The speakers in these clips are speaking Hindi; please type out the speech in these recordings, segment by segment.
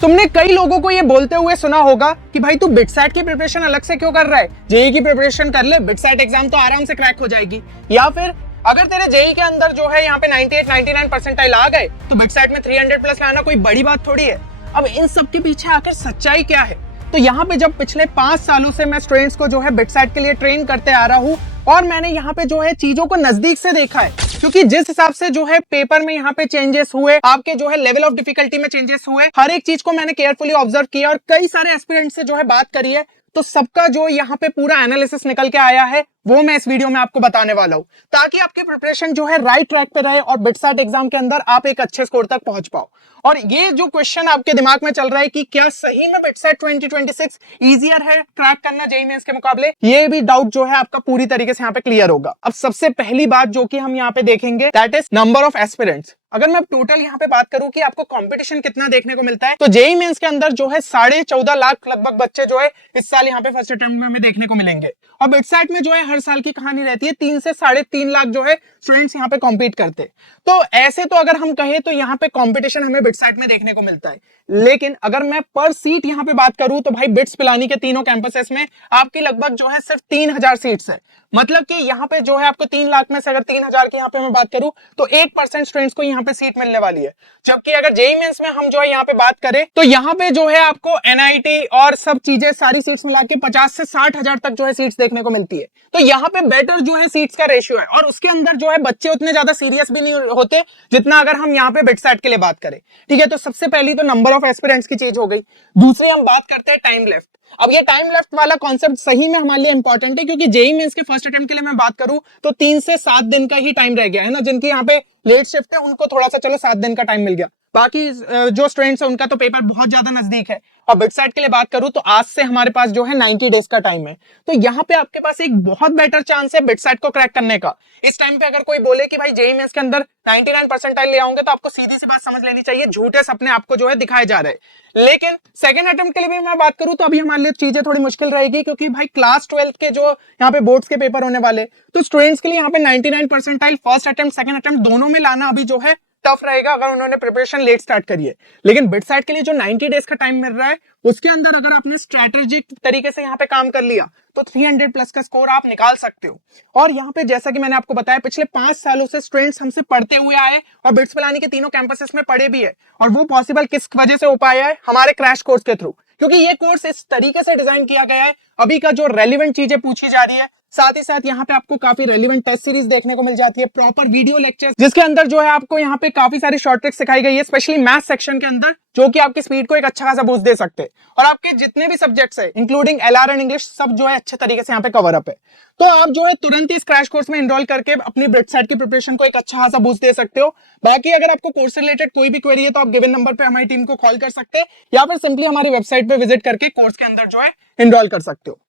तुमने कई लोगों को ये बोलते हुए सुना होगा कि भाई तू बिटसैट की प्रिपरेशन अलग से क्यों कर रहा है, जेई की प्रिपरेशन कर ले, बिटसैट एग्जाम तो आराम से क्रैक हो जाएगी। या फिर अगर तेरे जेई के अंदर जो है यहाँ पे 98-99 परसेंटाइल आ गए तो बिटसैट में 300 प्लस लाना कोई बड़ी बात थोड़ी है। अब इन सब के पीछे आकर सच्चाई क्या है? तो यहाँ पे जब पिछले 5 सालों से मैं स्टूडेंट्स को जो है बिटसैट के लिए ट्रेन करते आ रहा हूँ और मैंने यहाँ पे जो है चीजों को नजदीक से देखा है, क्योंकि जिस हिसाब से जो है पेपर में यहाँ पे चेंजेस हुए, आपके जो है लेवल ऑफ डिफिकल्टी में चेंजेस हुए, हर एक चीज को मैंने केयरफुली ऑब्जर्व किया और कई सारे एस्पिरेंट से जो है बात करी है, तो सबका जो यहाँ पे पूरा एनालिसिस निकल के आया है वो मैं इस वीडियो में आपको बताने वाला हूँ, ताकि आपकी प्रिपरेशन जो है राइट ट्रैक पे रहे और बिटसैट एग्जाम के अंदर आप एक अच्छे स्कोर तक पहुंच पाओ। और ये जो क्वेश्चन आपके दिमाग में चल रहा है कि क्या सही में बिटसैट 2026 इजियर है क्रैक करना जेईई मेंस के मुकाबले, ये भी डाउट जो है आपका पूरी तरीके से यहाँ पे क्लियर होगा। अब सबसे पहली बात जो कि हम यहाँ पे देखेंगे that is number of aspirants. अगर मैं टोटल यहाँ पे बात करूं कि आपको कंपटीशन कितना देखने को मिलता है, तो जेईई मेंस के अंदर जो है 14.5 लाख लगभग बच्चे जो है इस साल यहाँ पे फर्स्ट अटेम्प्ट में हमें देखने को मिलेंगे। और बिटसैट में जो है हर साल की कहानी रहती है 3 से 3.5 लाख जो है स्टूडेंट्स यहाँ पे कॉम्पीट करते। तो ऐसे तो अगर हम कहें तो यहाँ पे कंपटीशन हमें बिटसैट में देखने को मिलता है, लेकिन अगर मैं पर सीट यहाँ पे बात करूं तो भाई बिट्स पिलानी के तीनों कैंपसेस में आपकी लगभग जो है सिर्फ 3000 सीट्स है। मतलब कि यहाँ पे जो है आपको 3 लाख में से अगर 3000 की यहाँ पे मैं बात करूं तो 8% स्टूडेंट्स को यहाँ पे सीट मिलने वाली है। जबकि अगर जेईई मेंस में हम जो है यहाँ पे बात करें तो यहाँ पे जो है आपको एनआईटी और सब चीजें सारी सीट्स मिला के 50 से 60 हजार तक जो है सीट्स देखने को मिलती है। तो यहाँ पे बेटर जो है सीट्स का रेशियो है और उसके अंदर जो है बच्चे उतने ज्यादा सीरियस भी नहीं होते जितना अगर हम यहाँ पे बिटसैट के लिए बात करें। ठीक है, तो सबसे पहली तो नंबर ऑफ एस्पिरेंट्स की चीज हो गई। दूसरी हम बात करते हैं टाइम लेफ्ट। अब ये टाइम लेफ्ट वाला कॉन्सेप्ट सही में हमारे लिए इंपॉर्टेंट है, क्योंकि जेईई मेंस के फर्स्ट अटेम्प्ट के लिए मैं बात करूं तो 3 से 7 दिन का ही टाइम रह गया है ना। जिनके यहाँ पे लेट शिफ्ट है उनको थोड़ा सा चलो 7 दिन का टाइम मिल गया, बाकी जो स्टूडेंट्स है उनका तो पेपर बहुत ज्यादा नजदीक है। और बिटसैट के लिए बात करूं तो आज से हमारे पास जो है 90 डेज का टाइम है। तो यहाँ पे आपके पास एक बहुत बेटर चांस है बिटसैट को क्रैक करने का। इस टाइम पे अगर कोई बोले कि भाई जेईई मेंस के अंदर 99 परसेंटाइल ले आऊंगे, तो आपको सीधी सी बात समझ लेनी चाहिए, झूठे सपने आपको जो है दिखाए जा रहे हैं। लेकिन सेकंड अटेम्प्ट के लिए भी मैं बात करूं तो अभी हमारे लिए चीजें थोड़ी मुश्किल रहेगी, क्योंकि भाई क्लास 12 के जो यहाँ पे बोर्ड्स के पेपर होने वाले, तो स्टूडेंट्स के लिए यहाँ पे 99 percentile first attempt second attempt दोनों में लाना अभी जो है टफ रहेगा अगर उन्होंने प्रिपरेशन लेट स्टार्ट करी है। लेकिन बिटसैट के लिए जो 90 डेज का टाइम मिल रहा है उसके अंदर अगर आपने स्ट्रेटेजिक तरीके से यहाँ पे काम कर लिया तो 300 प्लस का स्कोर आप निकाल सकते हो। और यहाँ पे जैसा कि मैंने आपको बताया पिछले 5 सालों से स्टूडेंट्स हमसे पढ़ते हुए आए और बिट्स पिलानी के तीनों कैंपसेस में पढ़े भी है। और वो पॉसिबल किस वजह से हो पाया है? हमारे क्रैश कोर्स के थ्रू, क्योंकि ये कोर्स इस तरीके से डिजाइन किया गया है अभी का जो रेलिवेंट चीजें पूछी जा रही है, साथ ही साथ यहाँ पे आपको काफी रेलिवेंट टेस्ट सीरीज देखने को मिल जाती है, प्रॉपर वीडियो लेक्चर जिसके अंदर जो है आपको यहाँ पे काफी सारी शॉर्ट ट्रिक्स सिखाई गई है, स्पेशली मैथ सेक्शन के अंदर, जो कि आपकी स्पीड को एक अच्छा खासा बूस्ट दे सकते हैं। और आपके जितने भी सब्जेक्ट्स है इंक्लूडिंग एलआर एंड इंग्लिश सब जो है अच्छे तरीके से यहाँ पे कवर अप है। तो आप जो है तुरंत ही इस क्रैश कोर्स में एनरोल करके अपनी बिटसैट की प्रिपरेशन को एक अच्छा खासा बूस्ट दे सकते हो। बाकी अगर आपको कोर्स से रिलेटेड कोई भी क्वेरी है तो आप गिवन नंबर पे हमारी टीम को कॉल कर सकते हैं या फिर सिंपली हमारी वेबसाइट पे विजिट करके कोर्स के अंदर जो है एनरोल कर सकते हो।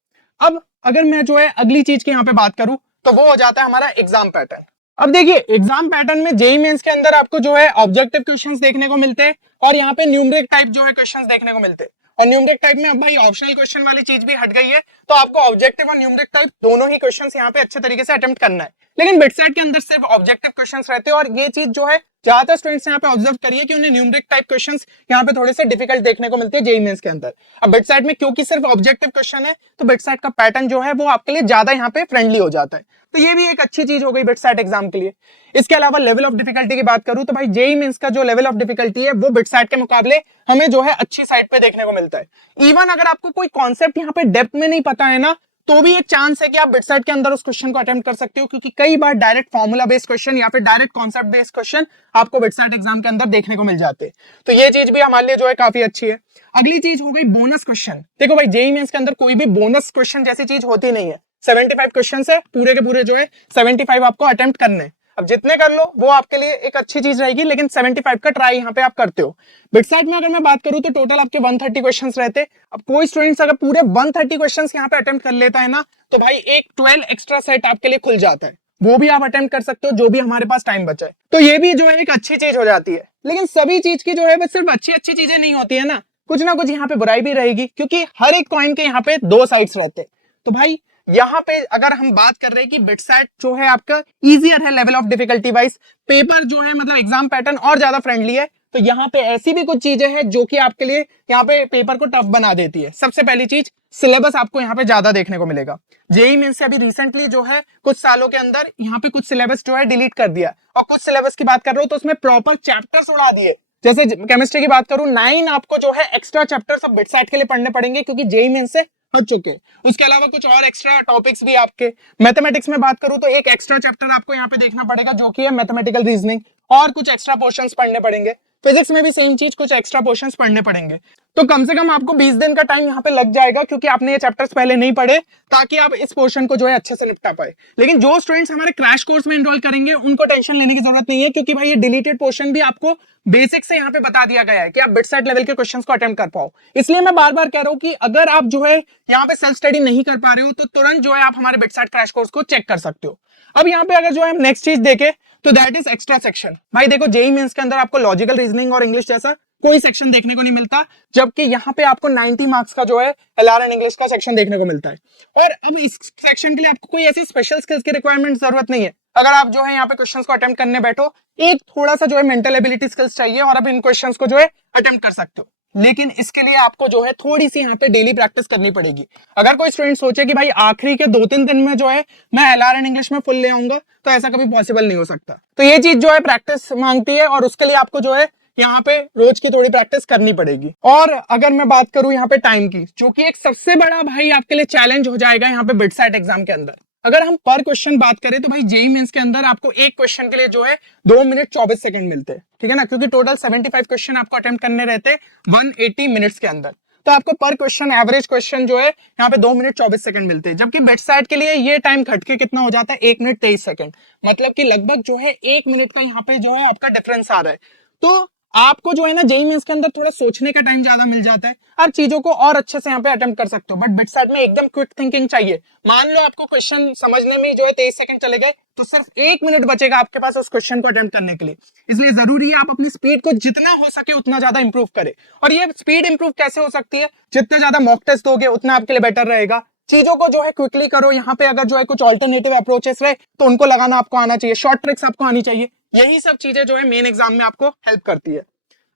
अब अगर मैं जो है अगली चीज की यहाँ पे बात करूं तो वो हो जाता है हमारा एग्जाम पैटर्न। अब देखिए एग्जाम पैटर्न में जेईई मेंस के अंदर आपको जो है ऑब्जेक्टिव क्वेश्चंस देखने को मिलते हैं और यहाँ पे न्यूमेरिक टाइप जो है क्वेश्चंस देखने को मिलते हैं। और न्यूमेरिक टाइप में अब भाई ऑप्शनल क्वेश्चन वाली चीज भी हट गई है, तो आपको ऑब्जेक्टिव और न्यूमेरिक टाइप दोनों ही क्वेश्चंस यहाँ पे अच्छे तरीके से अटेम्प्ट करना है। लेकिन बिटसैट के अंदर सिर्फ ऑब्जेक्टिव क्वेश्चंस रहते हैं और ये चीज जो है ज्यादातर स्टूडेंट्स यहाँ पे ऑब्जर्व करिए कि उन्हें न्यूमेरिक टाइप क्वेश्चंस यहाँ पे थोड़े से डिफिकल्ट देखने को मिलते हैं जेईई मेंस के अंदर। अब बिटसैट में क्योंकि सिर्फ ऑब्जेक्टिव क्वेश्चन है तो बिटसैट का पैटर्न जो है वो आपके लिए ज्यादा यहाँ पे फ्रेंडली हो जाता है। तो ये भी एक अच्छी चीज हो गई बिटसैट एग्जाम के लिए। इसके अलावा लेवल ऑफ डिफिकल्टी की बात करूं तो भाई जेईई मेंस का जो लेवल ऑफ डिफिकल्टी है वो बिटसैट के मुकाबले हमें जो है अच्छी साइड पे देखने को मिलता है। इवन अगर आपको कोई कॉन्सेप्ट यहाँ पे डेप्थ में नहीं पता है ना, तो भी एक चांस है कि आप बिटसैट के अंदर उस क्वेश्चन को अटेम्प्ट कर सकते हो, क्योंकि कई बार डायरेक्ट फॉर्मूला बेस्ड क्वेश्चन या फिर डायरेक्ट कॉन्सेप्ट बेस्ड क्वेश्चन आपको बिटसैट एग्जाम के अंदर देखने को मिल जाते हैं। तो ये चीज भी हमारे लिए जो है काफी अच्छी है। अगली चीज हो गई बोनस क्वेश्चन। देखो भाई जेईई मेंस के अंदर कोई भी बोनस क्वेश्चन जैसी चीज होती नहीं है। 75 क्वेश्चन है, पूरे के पूरे जो है 75 आपको अटेम्प्ट करने हैं। अब जितने कर लो वो आपके लिए एक अच्छी चीज रहेगी, लेकिन 75 का ट्राई यहाँ पे आप करते हो। बिटसैट में अगर मैं बात करूं तो टोटल आपके 130 क्वेश्चंस रहते। अब कोई स्टूडेंट्स अगर पूरे 130 क्वेश्चंस यहाँ पे अटेम्प्ट कर लेता है ना, तो भाई एक 12 एक्स्ट्रा सेट आपके लिए खुल जाता है, वो भी आप अटेम्प्ट कर सकते हो जो भी हमारे पास टाइम बचा है। तो ये भी जो है एक अच्छी चीज हो जाती है। लेकिन सभी चीज की जो है बस सिर्फ अच्छी अच्छी चीजें नहीं होती है ना, कुछ ना कुछ यहाँ पे बुराई भी रहेगी, क्योंकि हर एक कॉइन के यहाँ पे 2 साइड्स रहते हैं। तो भाई यहाँ पे अगर हम बात कर रहे हैं कि बिटसैट जो है आपका इजियर है level of difficulty wise, paper जो है मतलब एग्जाम पैटर्न और ज्यादा फ्रेंडली है, तो यहाँ पे ऐसी भी कुछ चीजें हैं जो कि आपके लिए यहाँ पे पेपर को टफ बना देती है। सबसे पहली चीज, सिलेबस आपको यहाँ पे ज्यादा देखने को मिलेगा। जेईई मेंस से अभी रिसेंटली जो है कुछ सालों के अंदर यहाँ पे कुछ सिलेबस जो है डिलीट कर दिया, और कुछ सिलेबस की बात कर रहा हूँ तो उसमें प्रॉपर चैप्टर्स उड़ा दिए। जैसे केमिस्ट्री की बात करूं, 9 आपको जो है एक्स्ट्रा चैप्टर्स अब बिटसाइट के लिए पढ़ने पड़ेंगे क्योंकि जेईई मेंस से हट चुके। उसके अलावा कुछ और एक्स्ट्रा टॉपिक्स भी आपके, मैथमेटिक्स में बात करूं तो एक एक्स्ट्रा चैप्टर आपको यहाँ पे देखना पड़ेगा जो कि है मैथमेटिकल रीजनिंग, और कुछ एक्स्ट्रा पोर्शंस पढ़ने पड़ेंगे। फिजिक्स में भी सेम चीज, कुछ एक्स्ट्रा पोर्शंस पढ़ने पड़ेंगे। तो कम से कम आपको 20 दिन का टाइम यहाँ पे लग जाएगा क्योंकि आपने ये चैप्टर्स पहले नहीं पढ़े, ताकि आप इस पोर्शन को जो है अच्छे से निपटा पाए। लेकिन जो स्टूडेंट्स हमारे क्रैश कोर्स में एनरोल करेंगे उनको टेंशन लेने की जरूरत नहीं है, क्योंकि भाई ये डिलीटेड पोर्शन भी आपको बेसिक से यहाँ पे बता दिया गया है कि आप बिटसाइट लेवल के क्वेश्चंस को अटेम्प्ट कर पाओ। इसलिए मैं बार बार कह रहा हूँ कि अगर आप जो है यहाँ पे सेल्फ स्टडी नहीं कर पा रहे हो तो तुरंत जो है आप हमारे बिटसाइट क्रैश कोर्स को चेक कर सकते हो। अब यहाँ पे अगर जो है नेक्स्ट चीज देखे तो दैट इज एक्स्ट्रा सेक्शन। भाई देखो, जेईई मेंस के अंदर आपको लॉजिकल रीजनिंग और इंग्लिश जैसा कोई सेक्शन देखने को नहीं मिलता, जबकि यहाँ पे आपको 90 मार्क्स का जो है एलआर एंड इंग्लिश का सेक्शन देखने को मिलता है। और अब इस सेक्शन के लिए आपको कोई ऐसी स्पेशल स्किल्स की रिक्वायरमेंट जरूरत नहीं है। अगर आप जो है यहाँ पे क्वेश्चंस को अटेम्प्ट करने बैठो, एक थोड़ा सा जो है मेंटल एबिलिटी स्किल्स चाहिए और आप इन क्वेश्चंस को जो है अटेम्प्ट कर सकते हो। लेकिन इसके लिए आपको जो है थोड़ी सी यहाँ पे डेली प्रैक्टिस करनी पड़ेगी। अगर कोई स्टूडेंट सोचे कि भाई आखिरी के 2-3 दिन में जो है मैं एलआर एंड इंग्लिश में फुल ले आऊंगा, तो ऐसा कभी पॉसिबल नहीं हो सकता। तो ये चीज जो है प्रैक्टिस मांगती है, और उसके लिए आपको जो है यहाँ पे रोज की थोड़ी प्रैक्टिस करनी पड़ेगी। और अगर मैं बात करूं यहाँ पे टाइम की, जो कि एक सबसे बड़ा भाई आपके लिए चैलेंज हो जाएगा यहाँ पे बिटसाइट एग्जाम के अंदर। अगर हम पर क्वेश्चन बात करें तो भाई जेईई मेंस के अंदर आपको एक क्वेश्चन के लिए जो है 2 मिनट 24 सेकंड मिलते हैं, ठीक है ना, क्योंकि टोटल 75 क्वेश्चन आपको अटेम्प्ट करने रहते हैं 180 मिनट्स के अंदर। तो आपको पर क्वेश्चन, एवरेज क्वेश्चन जो है यहाँ पे 2 मिनट 24 सेकंड मिलते हैं, जबकि बिटसाइट के लिए ये टाइम घट के कितना हो जाता है 1 मिनट 23 सेकंड। मतलब कि लगभग जो है 1 मिनट का यहाँ पे जो है आपका डिफरेंस आ रहा है। तो आपको जो है ना जेईई मेंस के अंदर थोड़ा सोचने का टाइम ज्यादा मिल जाता है, हर चीजों को और अच्छे से यहाँ पे अटेम्प्ट कर सकते हो। बट बिटसाइट में एकदम क्विक थिंकिंग चाहिए। मान लो आपको क्वेश्चन समझने में जो है 23 सेकंड चले गए, तो सिर्फ 1 मिनट बचेगा आपके पास उस क्वेश्चन को अटेम्प्ट करने के लिए। इसलिए जरूरी है आप अपनी स्पीड को जितना हो सके उतना ज्यादा इंप्रूव करें। और ये स्पीड इंप्रूव कैसे हो सकती है? जितने ज्यादा मॉक टेस्ट दोगे उतना आपके लिए बेटर रहेगा। चीजों को जो है क्विकली करो। यहाँ पे अगर जो है कुछ ऑल्टरनेटिव अप्रोचेस रहे तो उनको लगाना आपको आना चाहिए, शॉर्ट ट्रिक्स आपको आनी चाहिए। यही सब चीजें जो है मेन एग्जाम में आपको हेल्प करती है।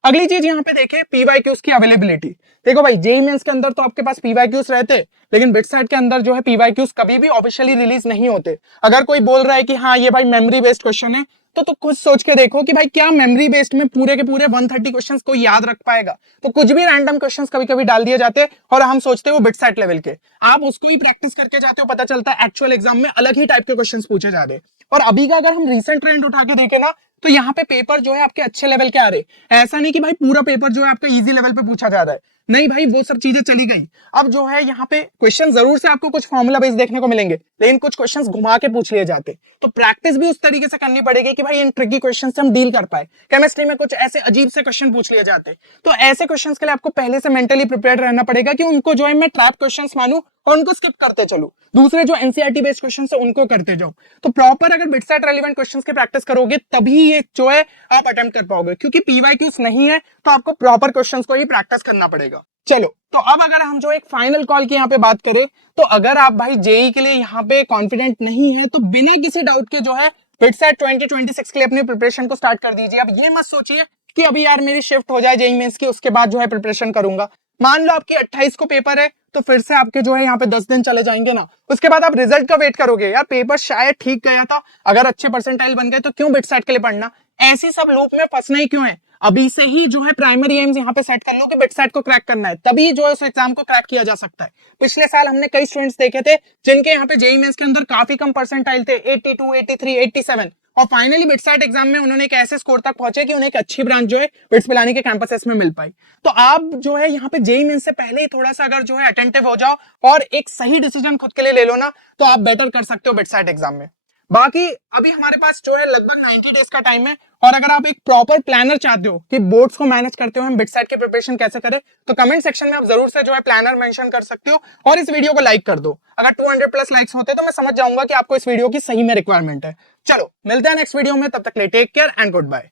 अगली चीज यहाँ पे देखें पीवाईक्यूज की अवेलेबिलिटी। देखो भाई, जेईई मेंस के अंदर तो आपके पास पीवाईक्यूज रहते, लेकिन बिटसाइट के अंदर जो है पीवाईक्यूज कभी भी ऑफिशियली रिलीज नहीं होते। अगर कोई बोल रहा है कि हाँ ये भाई मेमोरी बेस्ड क्वेश्चन है, तो खुद सोच के देखो कि भाई क्या मेमोरी बेस्ड में पूरे के पूरे 130 क्वेश्चंस को याद रख पाएगा? तो कुछ भी रैंडम क्वेश्चंस कभी कभी डाल दिए जाते हैं और हम सोचते हैं वो बिटसाइट लेवल के। आप उसको ही प्रैक्टिस करके जाते हो, पता चलता है एक्चुअल एग्जाम में अलग ही टाइप के क्वेश्चंस पूछे जा रहे हैं। और अभी का अगर हम रिसेंट ट्रेंड उठा के देखें ना, तो यहाँ पे पेपर जो है आपके अच्छे लेवल के आ रहे। ऐसा नहीं कि भाई पूरा पेपर जो है आपका इजी लेवल पे पूछा जा रहा है, नहीं भाई, वो सब चीजें चली गई। अब जो है यहाँ पे क्वेश्चन जरूर से आपको कुछ फॉर्मूला बेस्ड देखने को मिलेंगे, लेकिन कुछ क्वेश्चंस घुमा के पूछ लिए जाते। तो प्रैक्टिस भी उस तरीके से करनी पड़ेगी कि भाई इन ट्रिकी क्वेश्चन से हम डील कर पाए। केमिस्ट्री में कुछ ऐसे अजीब से क्वेश्चन पूछ लिए जाते, तो ऐसे क्वेश्चंस के लिए आपको पहले से मेंटली प्रिपेयर्ड रहना पड़ेगा कि उनको जो है मैं ट्रैप क्वेश्चंस मानूं और उनको स्किप करते चलूं। दूसरे जो एनसीईआरटी बेस्ड क्वेश्चन है उनको करते जाओ। तो प्रॉपर अगर बिटसाइट रेलेवेंट क्वेश्चंस की प्रैक्टिस करोगे तभी ये जो है आप अटेम्प्ट कर पाओगे, क्योंकि पीवाईक्यूज नहीं है तो आपको प्रॉपर क्वेश्चंस को ही प्रैक्टिस करना पड़ेगा। चलो, तो अब अगर हम जो एक फाइनल कॉल की यहाँ पे बात करें, तो अगर आप भाई जेईई के लिए यहाँ पे कॉन्फिडेंट नहीं है तो बिना किसी डाउट के जो है बिटसाइट 2026 के लिए अपनी प्रिपरेशन को स्टार्ट कर दीजिए। अब ये मत सोचिए कि अभी यार मेरी शिफ्ट हो जाए जेईई मेंस की, उसके बाद जो है प्रिपरेशन करूंगा। मान लो आपकी 28 को पेपर है, तो फिर से आपके जो है यहाँ पे 10 दिन चले जाएंगे ना, उसके बाद आप रिजल्ट का वेट करोगे, यार पेपर शायद ठीक गया था, अगर अच्छे परसेंटाइल बन गए तो क्यों बिटसाइट के लिए पढ़ना? ऐसी सब लूप में फंसना ही क्यों है? अभी से ही जो है प्राइमरी एम्स यहाँ पे सेट कर लो कि बिटसाइट को क्रैक करना है, तभी जो है उस एग्जाम को क्रैक किया जा सकता है। पिछले साल हमने कई स्टूडेंट्स देखे थे जिनके यहाँ पे जेईई मेंस के अंदर काफी कम परसेंटाइल थे, 82, 83, 87, और फाइनली बिटसाइट एग्जाम में उन्होंने एक ऐसे स्कोर तक पहुंचे कि उन्हें एक अच्छी ब्रांच जो है बिट्स पिलानी के कैंपसेस में मिल पाई। तो आप जो है यहाँ पे जेईई मेंस से पहले ही थोड़ा सा अगर जो है अटेंटिव हो जाओ और एक सही डिसीजन खुद के लिए ले लो ना, तो आप बेटर कर सकते हो बिटसाइट एग्जाम में। बाकी अभी हमारे पास जो है लगभग 90 डेज का टाइम है, और अगर आप एक प्रॉपर प्लानर चाहते हो कि बोर्ड्स को मैनेज करते हो हम बिटसाइट की प्रिपरेशन कैसे करें, तो कमेंट सेक्शन में आप जरूर से जो है प्लानर मेंशन कर सकते हो और इस वीडियो को लाइक कर दो। अगर 200+ लाइक्स होते तो मैं समझ जाऊंगा कि आपको इस वीडियो की सही में रिक्वायरमेंट है। चलो, मिलते हैं नेक्स्ट वीडियो में, तब तक ले take care and good bye.